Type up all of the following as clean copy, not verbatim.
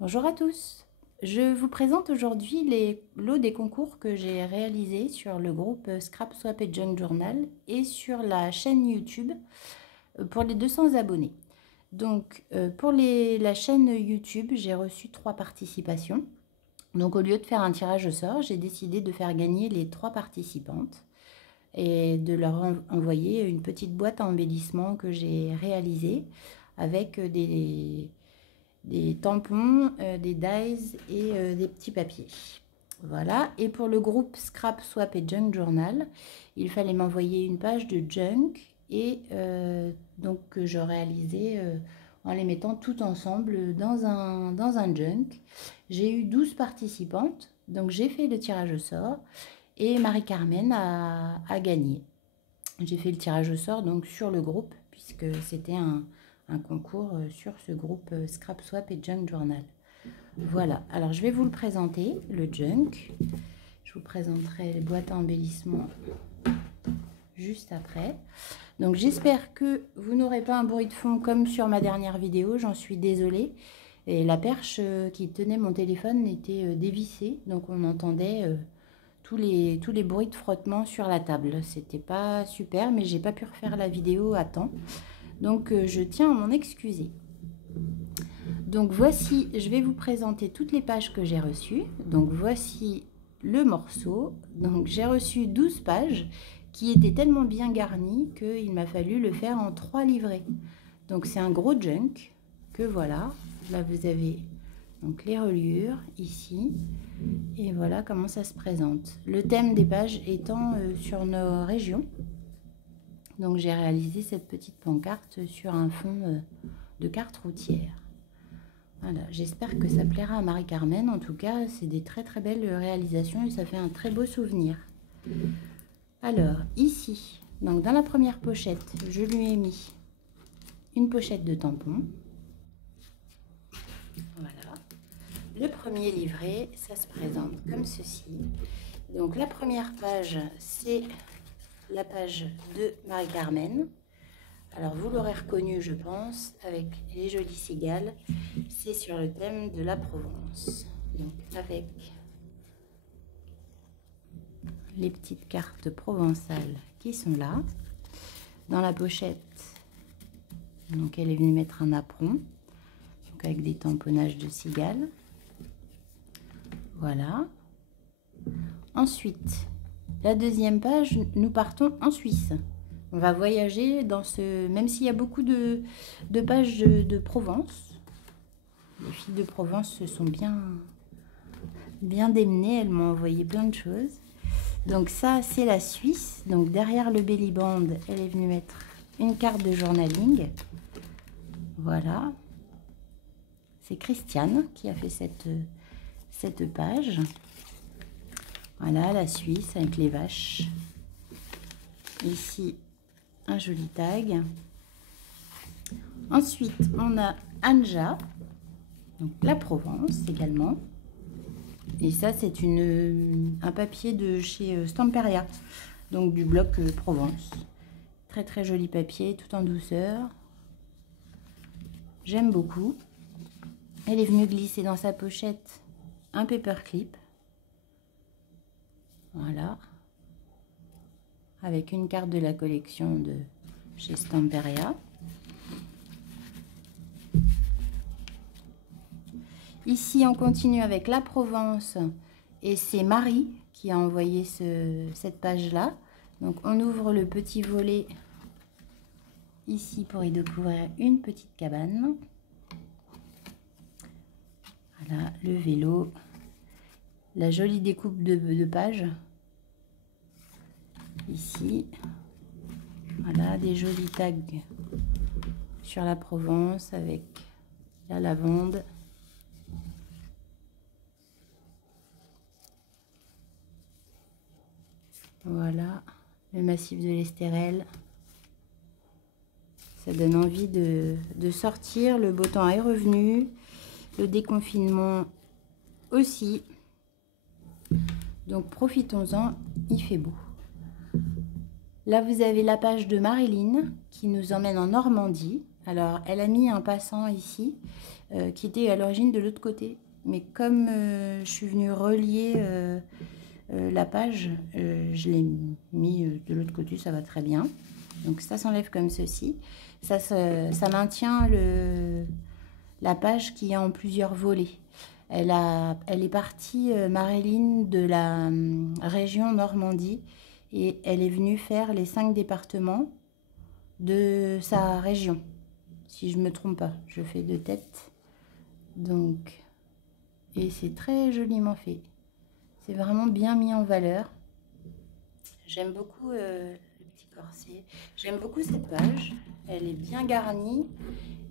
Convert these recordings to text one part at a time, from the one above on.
Bonjour à tous, je vous présente aujourd'hui les lots des concours que j'ai réalisés sur le groupe Scrap Swap et Junk Journal et sur la chaîne YouTube pour les 200 abonnés. Donc pour la chaîne YouTube, j'ai reçu 3 participations. Donc au lieu de faire un tirage au sort, j'ai décidé de faire gagner les 3 participantes et de leur envoyer une petite boîte à embellissement que j'ai réalisée avec des tampons, des dies et des petits papiers. Voilà, et pour le groupe Scrap, Swap et Junk Journal, il fallait m'envoyer une page de junk et donc que je réalisais en les mettant toutes ensemble dans un junk. J'ai eu 12 participantes, donc j'ai fait le tirage au sort et Marie-Carmen a gagné. J'ai fait le tirage au sort donc sur le groupe puisque c'était un concours sur ce groupe Scrap Swap et Junk Journal. Voilà, alors je vais vous le présenter, le junk. Je vous présenterai les boîtes à embellissement juste après. Donc j'espère que vous n'aurez pas un bruit de fond comme sur ma dernière vidéo, j'en suis désolée. Et la perche qui tenait mon téléphone était dévissée, donc on entendait tous les bruits de frottement sur la table. C'était pas super, mais j'ai pas pu refaire la vidéo à temps. Donc je tiens à m'en excuser. Donc voici, je vais vous présenter toutes les pages que j'ai reçues. Donc voici le morceau. Donc j'ai reçu 12 pages qui étaient tellement bien garnies qu'il m'a fallu le faire en 3 livrets. Donc c'est un gros junk que voilà. Là vous avez donc les reliures ici. Et voilà comment ça se présente. Le thème des pages étant sur nos régions. Donc j'ai réalisé cette petite pancarte sur un fond de carte routière. Voilà, j'espère que ça plaira à Marie-Carmen. En tout cas, c'est des très très belles réalisations et ça fait un très beau souvenir. Alors, ici, donc dans la première pochette, je lui ai mis une pochette de tampons. Voilà. Le premier livret, ça se présente comme ceci. Donc la première page, c'est la page de Marie-Carmen. Alors vous l'aurez reconnu, je pense, avec les jolies cigales. C'est sur le thème de la Provence. Donc avec les petites cartes provençales qui sont là. Dans la pochette, donc elle est venue mettre un apron, donc avec des tamponnages de cigales. Voilà. Ensuite, la deuxième page, nous partons en Suisse. On va voyager dans ce... Même s'il y a beaucoup de pages de Provence. Les filles de Provence se sont bien démenées. Elles m'ont envoyé plein de choses. Donc ça, c'est la Suisse. Donc derrière le belly band, elle est venue mettre une carte de journaling. Voilà. C'est Christiane qui a fait cette page. Voilà, la Suisse avec les vaches. Ici, un joli tag. Ensuite, on a Anja, donc la Provence également. Et ça, c'est un papier de chez Stamperia, donc du bloc Provence. Très très joli papier, tout en douceur. J'aime beaucoup. Elle est venue glisser dans sa pochette un paperclip. Voilà. Avec une carte de la collection de chez Stamperia. Ici, on continue avec la Provence et c'est Marie qui a envoyé cette page-là. Donc, on ouvre le petit volet ici pour y découvrir une petite cabane. Voilà, le vélo, la jolie découpe de pages. Ici, voilà, des jolis tags sur la Provence avec la lavande. Voilà, le massif de l'Estérel. Ça donne envie de sortir. Le beau temps est revenu. Le déconfinement aussi. Donc profitons-en, il fait beau. Là, vous avez la page de Marilyn qui nous emmène en Normandie. Alors, elle a mis un passant ici. qui était à l'origine de l'autre côté. Mais comme je suis venue relier la page, je l'ai mis de l'autre côté, ça va très bien. Donc ça s'enlève comme ceci. Ça maintient la page qui est en plusieurs volets. Elle est partie, Marilyn, de la région Normandie, et elle est venue faire les 5 départements de sa région. Si je ne me trompe pas, je fais de tête. Donc, et c'est très joliment fait. C'est vraiment bien mis en valeur. J'aime beaucoup le petit corset. J'aime beaucoup cette page. Elle est bien garnie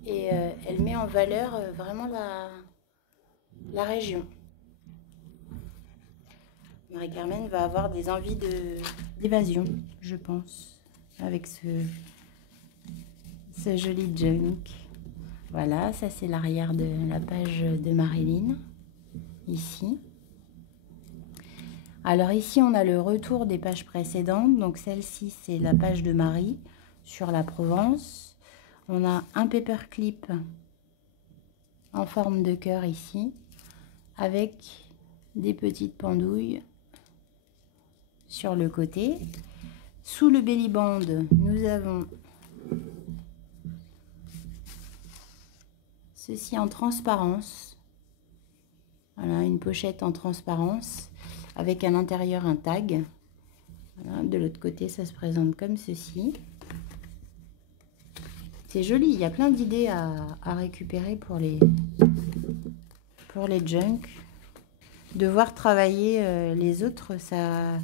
et elle met en valeur vraiment la région. Marie-Carmen va avoir des envies d'évasion, je pense, avec ce joli junk. Voilà, ça c'est l'arrière de la page de Marilyn, ici. Alors ici, on a le retour des pages précédentes. Donc celle-ci, c'est la page de Marie sur la Provence. On a un paperclip en forme de cœur ici, avec des petites pendouilles sur le côté. Sous le belly band, nous avons ceci en transparence. Voilà, une pochette en transparence avec à l'intérieur un tag. Voilà, de l'autre côté, ça se présente comme ceci. C'est joli, il y a plein d'idées à récupérer pour les junk. De voir travailler les autres, ça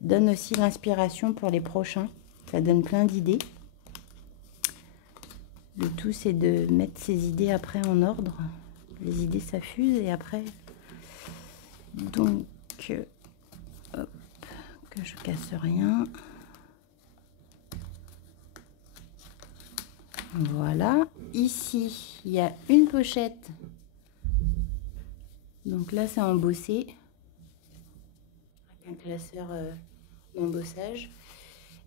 donne aussi l'inspiration pour les prochains. Ça donne plein d'idées. Le tout, c'est de mettre ces idées après en ordre. Les idées s'affusent et après... Donc, hop, que je casse rien. Voilà. Ici, il y a une pochette. Donc là, c'est embossé. Avec un classeur d'embossage.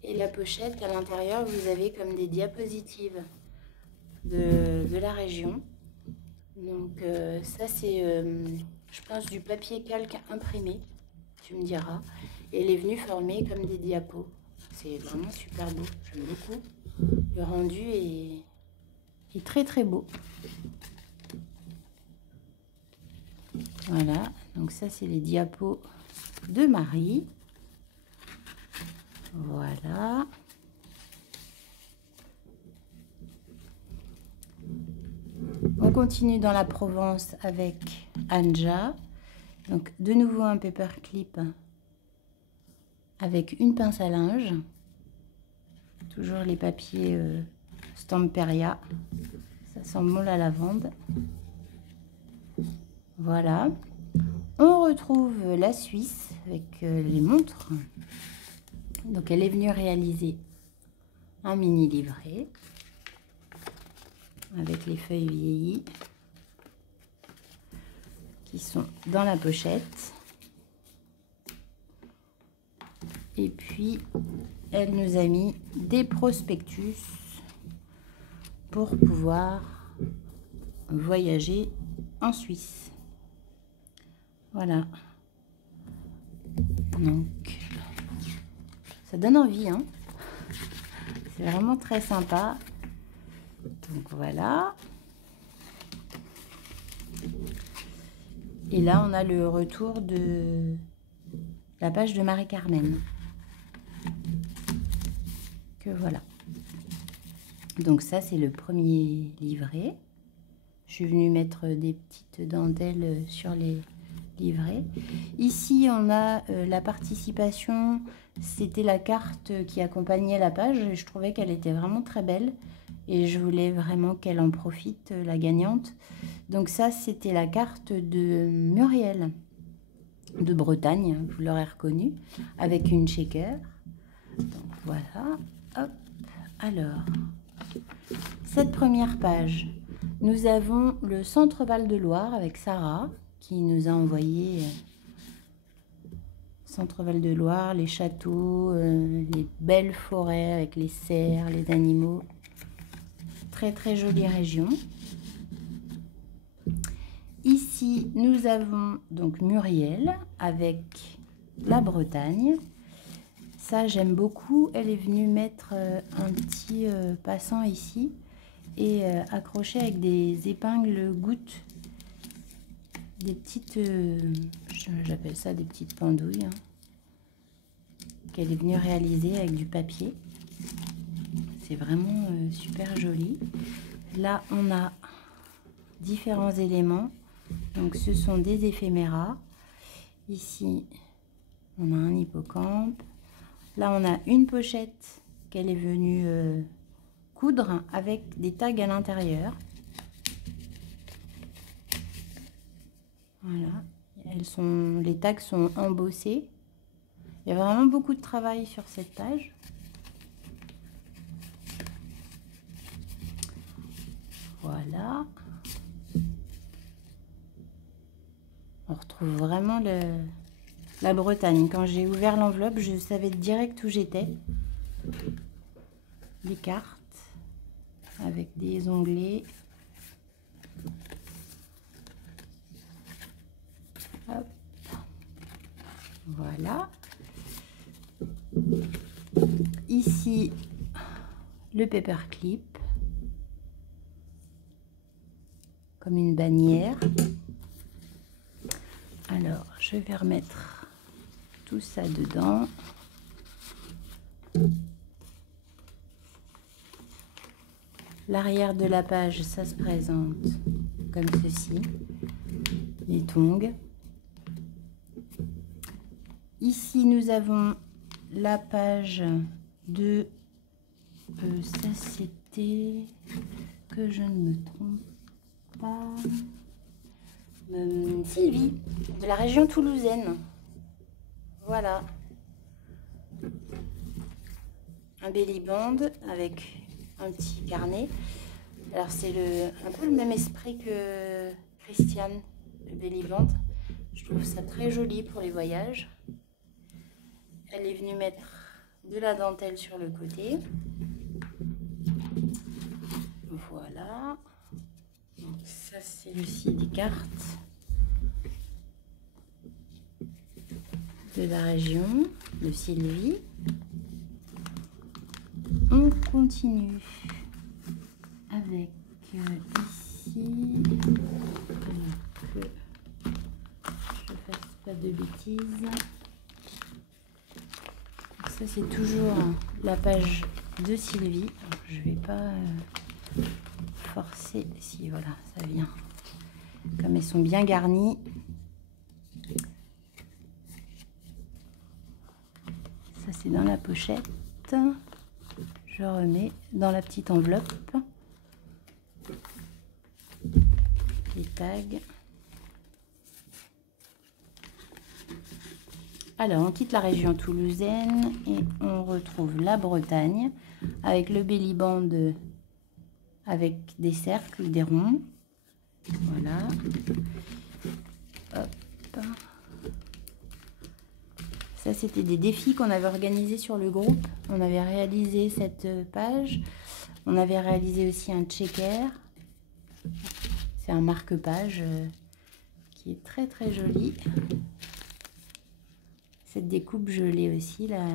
Et la pochette, à l'intérieur, vous avez comme des diapositives de la région. Donc ça, c'est, je pense, du papier calque imprimé, tu me diras. Et elle est venue former comme des diapos. C'est vraiment super beau, j'aime beaucoup. Le rendu est très très beau. Voilà, donc ça c'est les diapos de Marie. Voilà. On continue dans la Provence avec Anja. Donc de nouveau un paperclip avec une pince à linge. Toujours les papiers Stamperia. Ça sent bon la lavande. Voilà. On retrouve la Suisse avec les montres. Donc elle est venue réaliser un mini livret avec les feuilles vieillies qui sont dans la pochette. Et puis elle nous a mis des prospectus pour pouvoir voyager en Suisse. Voilà. Donc ça donne envie, hein. C'est vraiment très sympa. Donc voilà. Et là, on a le retour de la page de Marie-Carmen. Que voilà. Donc ça, c'est le premier livret. Je suis venue mettre des petites dentelles sur les livrets. Ici, on a la participation. C'était la carte qui accompagnait la page. Je trouvais qu'elle était vraiment très belle. Et je voulais vraiment qu'elle en profite, la gagnante. Donc ça, c'était la carte de Muriel de Bretagne, vous l'aurez reconnu, avec une shaker. Donc voilà, hop. Alors, cette première page, nous avons le Centre Val-de-Loire avec Sarah, qui nous a envoyé Centre Val-de-Loire, les châteaux, les belles forêts avec les cerfs, les animaux. Très très jolie région. Ici, nous avons donc Muriel avec la Bretagne. Ça, j'aime beaucoup. Elle est venue mettre un petit passant ici et accroché avec des épingles gouttes. Des petites, j'appelle ça des petites pendouilles, hein, qu'elle est venue réaliser avec du papier. C'est vraiment super joli. Là, on a différents éléments. Donc, ce sont des éphéméras. Ici, on a un hippocampe. Là, on a une pochette qu'elle est venue coudre avec des tags à l'intérieur. Voilà. Les tags sont embossés. Il y a vraiment beaucoup de travail sur cette page. Voilà. On retrouve vraiment la Bretagne. Quand j'ai ouvert l'enveloppe, je savais direct où j'étais. Les cartes avec des onglets. Hop. Voilà. Ici, le paperclip. Comme une bannière. Alors, je vais remettre tout ça dedans. L'arrière de la page, ça se présente comme ceci. Les tongs. Ici, nous avons la page de... ça, c'était... que je ne me trompe pas... Sylvie, de la région toulousaine. Voilà. Un belly band avec un petit carnet. Alors c'est un peu le même esprit que Christiane, le belly band. Je trouve ça très joli pour les voyages. Elle est venue mettre de la dentelle sur le côté. Voilà. Donc ça c'est aussi des cartes de la région de Sylvie. On continue avec ici, que je fasse pas de bêtises. Ça c'est toujours la page de Sylvie. Alors, je vais pas forcer. Si voilà, ça vient. Comme elles sont bien garnies. Ça c'est dans la pochette. Je remets dans la petite enveloppe les tags. Alors, on quitte la région toulousaine et on retrouve la Bretagne avec le belly band avec des cercles, des ronds. Voilà. Hop. Ça, c'était des défis qu'on avait organisés sur le groupe. On avait réalisé cette page. On avait réalisé aussi un checker. C'est un marque-page qui est très très joli. Cette découpe, je l'ai aussi, la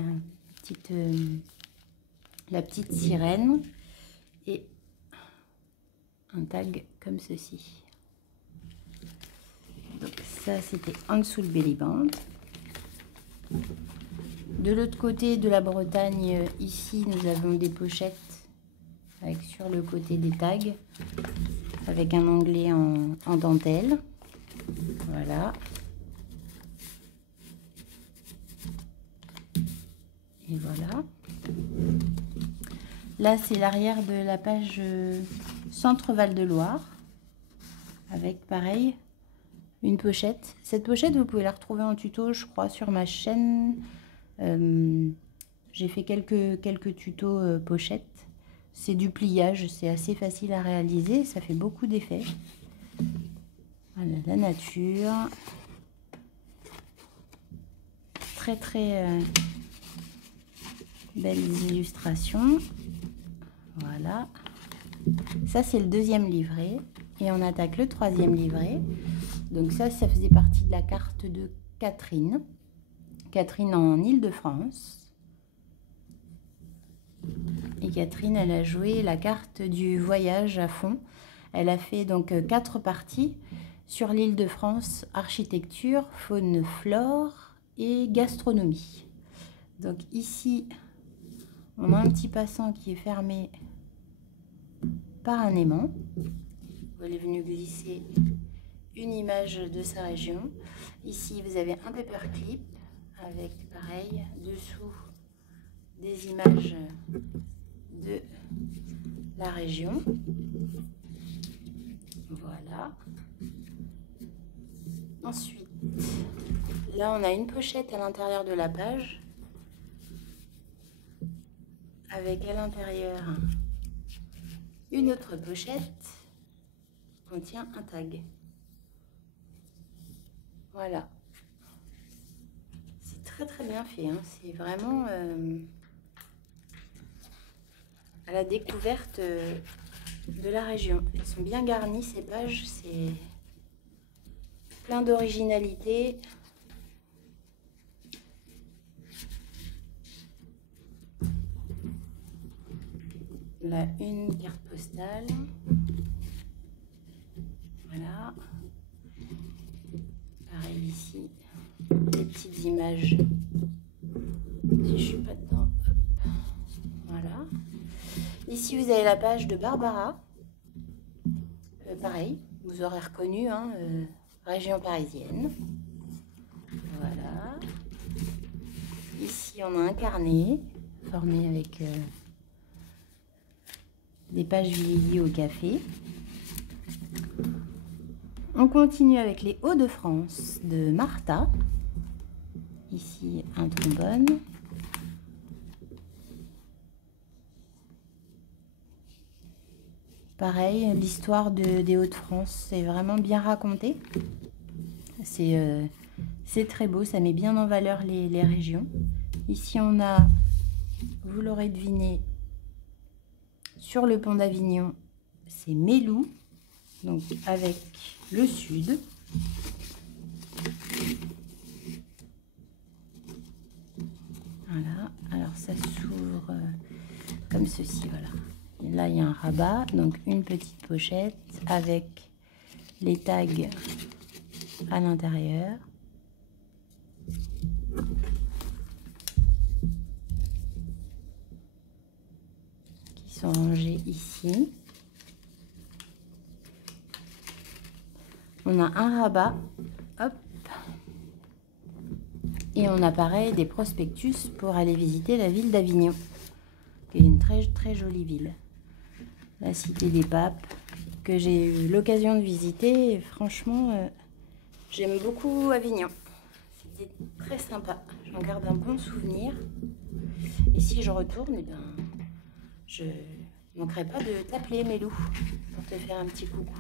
petite sirène. Et un tag comme ceci. Donc ça, c'était en dessous le belly band. De l'autre côté de la Bretagne, ici, nous avons des pochettes avec sur le côté des tags, avec un onglet en dentelle. Voilà. Et voilà. Là, c'est l'arrière de la page Centre Val-de-Loire, avec pareil une pochette. Cette pochette, vous pouvez la retrouver en tuto, je crois, sur ma chaîne. J'ai fait quelques tutos pochettes. C'est du pliage, c'est assez facile à réaliser, ça fait beaucoup d'effets. Voilà, la nature. Très très belles illustrations. Voilà. Ça, c'est le deuxième livret. Et on attaque le troisième livret. Donc ça faisait partie de la carte de Catherine. Catherine en Île-de-France. Et Catherine, elle a joué la carte du voyage à fond. Elle a fait donc 4 parties sur l'Île-de-France, architecture, faune, flore et gastronomie. Donc ici, on a un petit passant qui est fermé par un aimant. Elle est venue glisser une image de sa région. Ici, vous avez un paperclip avec, pareil, dessous des images de la région. Voilà. Ensuite, là, on a une pochette à l'intérieur de la page avec à l'intérieur une autre pochette qui contient un tag. Voilà. C'est très bien fait, hein. C'est vraiment à la découverte de la région. Elles sont bien garnies ces pages, c'est plein d'originalité. Là, une carte postale. Voilà. Pareil ici, des petites images. Si je suis pas dedans, hop. Voilà. Ici, vous avez la page de Barbara. Pareil, vous aurez reconnu, hein, région parisienne. Voilà. Ici, on a un carnet formé avec des pages vieillies au café. On continue avec les Hauts-de-France de Martha. Ici, un trombone. Pareil, l'histoire des Hauts-de-France, c'est vraiment bien raconté. C'est très beau, ça met bien en valeur les régions. Ici, on a, vous l'aurez deviné, sur le pont d'Avignon, c'est Melou, donc avec le sud. Voilà, alors ça s'ouvre comme ceci, voilà. Et là, il y a un rabat, donc une petite pochette avec les tags à l'intérieur. Qui sont rangés ici. On a un rabat, hop, et on a pareil des prospectus pour aller visiter la ville d'Avignon, qui est une très jolie ville. La cité des papes, que j'ai eu l'occasion de visiter, et franchement, j'aime beaucoup Avignon. C'était très sympa, j'en garde un bon souvenir. Et si je retourne, eh ben, je ne manquerai pas de t'appeler Melou pour te faire un petit coucou.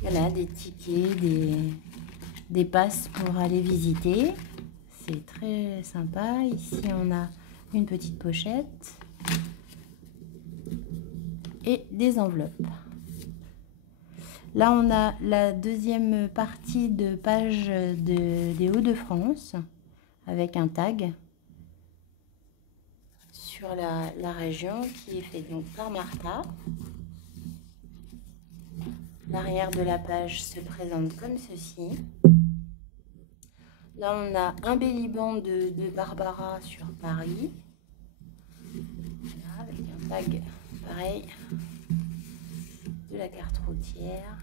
Voilà, des tickets, des passes pour aller visiter. C'est très sympa. Ici, on a une petite pochette et des enveloppes. Là, on a la deuxième partie de page des Hauts-de-France avec un tag sur la région qui est fait donc par Martha. L'arrière de la page se présente comme ceci. Là, on a un Béliban de Barbara sur Paris. Voilà, avec un tag pareil de la carte routière.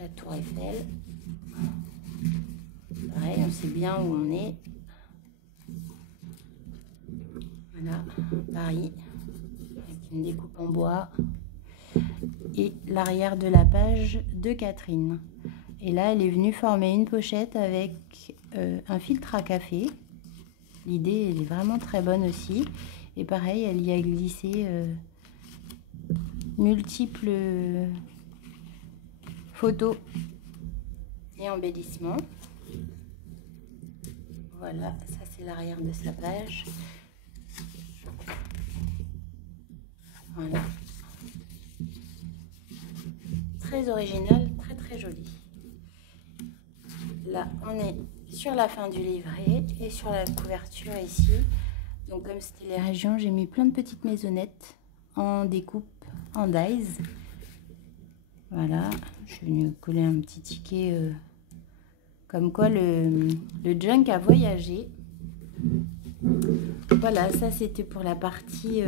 La Tour Eiffel. Pareil, on sait bien où on est. Voilà, Paris, avec une découpe en bois. Et l'arrière de la page de Catherine. Et là, elle est venue former une pochette avec un filtre à café. L'idée, elle est vraiment très bonne aussi. Et pareil, elle y a glissé multiples photos et embellissements. Voilà, ça c'est l'arrière de sa page. Voilà. très original, très joli. Là, on est sur la fin du livret et sur la couverture ici. Donc comme c'était les régions, j'ai mis plein de petites maisonnettes en découpe, en dies. Voilà, je suis venue coller un petit ticket comme quoi le junk a voyagé. Voilà, ça c'était pour la partie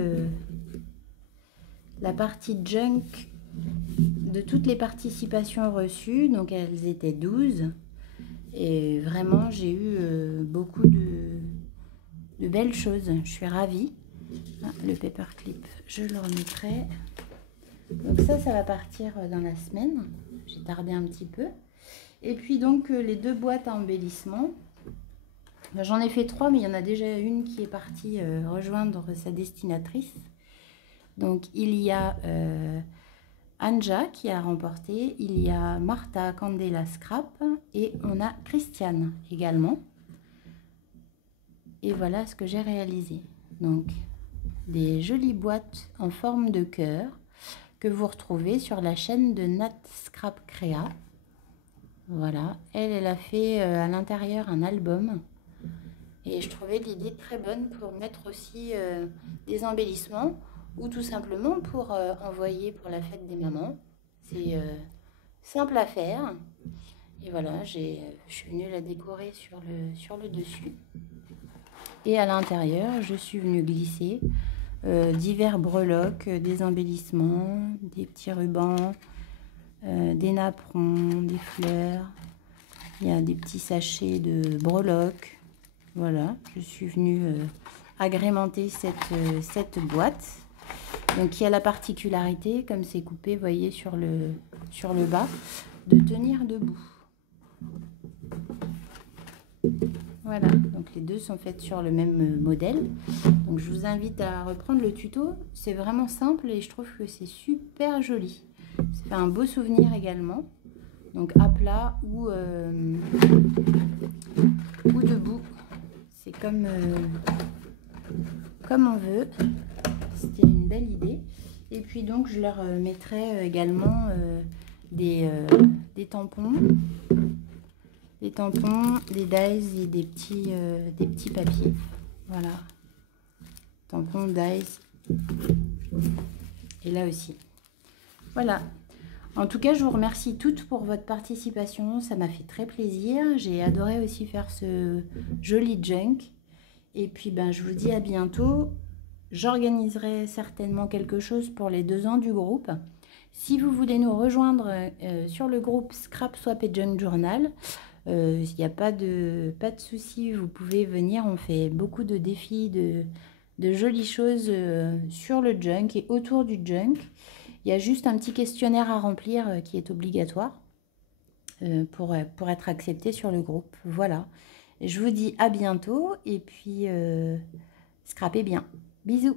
junk de toutes les participations reçues. Donc elles étaient 12. Et vraiment, j'ai eu beaucoup de belles choses. Je suis ravie. Ah, le paperclip, je le remettrai. Donc ça va partir dans la semaine. J'ai tardé un petit peu. Et puis donc les 2 boîtes à embellissement. J'en ai fait 3, mais il y en a déjà une qui est partie rejoindre sa destinatrice. Donc il y a Anja qui a remporté, il y a Martha Candela Scrap et on a Christiane également. Et voilà ce que j'ai réalisé. Donc des jolies boîtes en forme de cœur que vous retrouvez sur la chaîne de Nat Scrap Créa. Voilà, elle a fait à l'intérieur un album. Et je trouvais l'idée très bonne pour mettre aussi des embellissements ou tout simplement pour envoyer pour la fête des mamans. C'est simple à faire. Et voilà, je suis venue la décorer sur le dessus. Et à l'intérieur, je suis venue glisser divers breloques, des embellissements, des petits rubans, des napperons, des fleurs. Il y a des petits sachets de breloques. Voilà, je suis venue agrémenter cette boîte. Donc, qui a la particularité, comme c'est coupé, vous voyez, sur le bas, de tenir debout. Voilà, donc les 2 sont faites sur le même modèle. Donc, je vous invite à reprendre le tuto. C'est vraiment simple et je trouve que c'est super joli. Ça fait un beau souvenir également. Donc, à plat ou debout. C'est comme on veut. C'était une belle idée. Et puis donc je leur mettrai également des tampons, des dies et des petits papiers. Voilà, tampons, dies et là aussi. Voilà. En tout cas, je vous remercie toutes pour votre participation. Ça m'a fait très plaisir. J'ai adoré aussi faire ce joli junk. Et puis, je vous dis à bientôt. J'organiserai certainement quelque chose pour les 2 ans du groupe. Si vous voulez nous rejoindre sur le groupe Scrap Swap et Junk Journal, il n'y a pas de souci. Vous pouvez venir. On fait beaucoup de défis, de jolies choses sur le junk et autour du junk. Il y a juste un petit questionnaire à remplir qui est obligatoire pour être accepté sur le groupe. Voilà. Je vous dis à bientôt et puis scrapez bien. Bisous.